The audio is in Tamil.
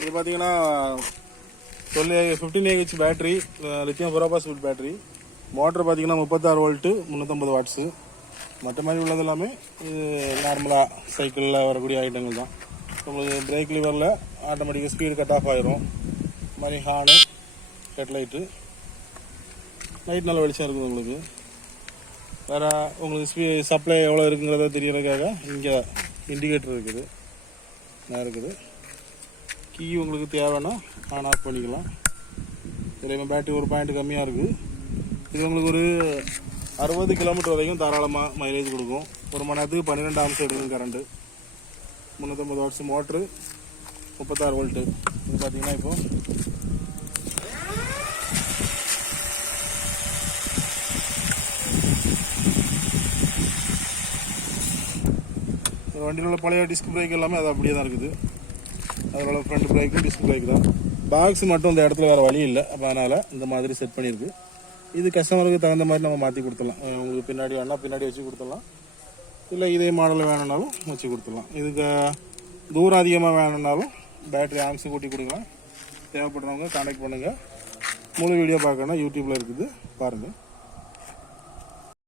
இது பார்த்தீங்கன்னா 15 AH battery, lithium ferrophosphate battery. Motor பார்த்தீங்கன்னா 36 வோல்ட்டு 350 வாட்ஸு. மற்ற மாதிரி உள்ளது எல்லாமே இது நார்மலாக சைக்கிளில் வரக்கூடிய ஐட்டங்கள் தான். உங்களுக்கு பிரேக் லிவரில் ஆட்டோமேட்டிக்காக ஸ்பீடு கட் ஆஃப் ஆயிரும். இது மாதிரி ஹார்னு, ஹெட்லைட்டு, நைட் நல்ல வெளிச்சம் இருக்குது உங்களுக்கு. வேறு உங்களுக்கு சப்ளை எவ்வளோ இருக்குங்கிறத தெரியறதுக்காக இங்கே இண்டிகேட்டர் இருக்குது, நான் இருக்குது. கீ உங்களுக்கு தேவைன்னா ஆன் ஆஃப் பண்ணிக்கலாம். இதில் பேட்டரி ஒரு பாயிண்ட் கம்மியாக இருக்குது. இது உங்களுக்கு ஒரு 60 கிலோமீட்டர் வரைக்கும் தாராளமாக மைலேஜ் கொடுக்கும். ஒரு மணி நேரத்துக்கு 12 ஆம்ஸ் எடுக்கும் கரண்ட்டு. 350 watts motor, 36 volt. இது பார்த்தீங்கன்னா இப்போ வண்டியில் உள்ள பழைய டிஸ்க் பிரேக் எல்லாமே அது அப்படியே தான் இருக்குது. அதோட ஃப்ரண்ட் பிரேக்கும் டிஸ்க் பிரேக் தான். பாக்ஸ் மட்டும் இந்த இடத்துல வேறு வழி இல்லை, அப்போ அதனால் இந்த மாதிரி செட் பண்ணியிருக்கு. இது கஸ்டமருக்கு தகுந்த மாதிரி நம்ம மாற்றி கொடுத்துடலாம். உங்களுக்கு பின்னாடி வேணால் பின்னாடி வச்சு கொடுத்துடலாம், இல்லை இதே மாடலில் வேணும்னாலும் வச்சு கொடுத்துடலாம். இதுக்கு தூரம் அதிகமாக வேணும்னாலும் பேட்டரி ஆம்ஸும் கூட்டி கொடுக்கலாம். தேவைப்படுறவங்க கான்டாக்ட் பண்ணுங்கள். முழு வீடியோ பார்க்கணுன்னா யூடியூப்பில் இருக்குது, பாருங்கள்.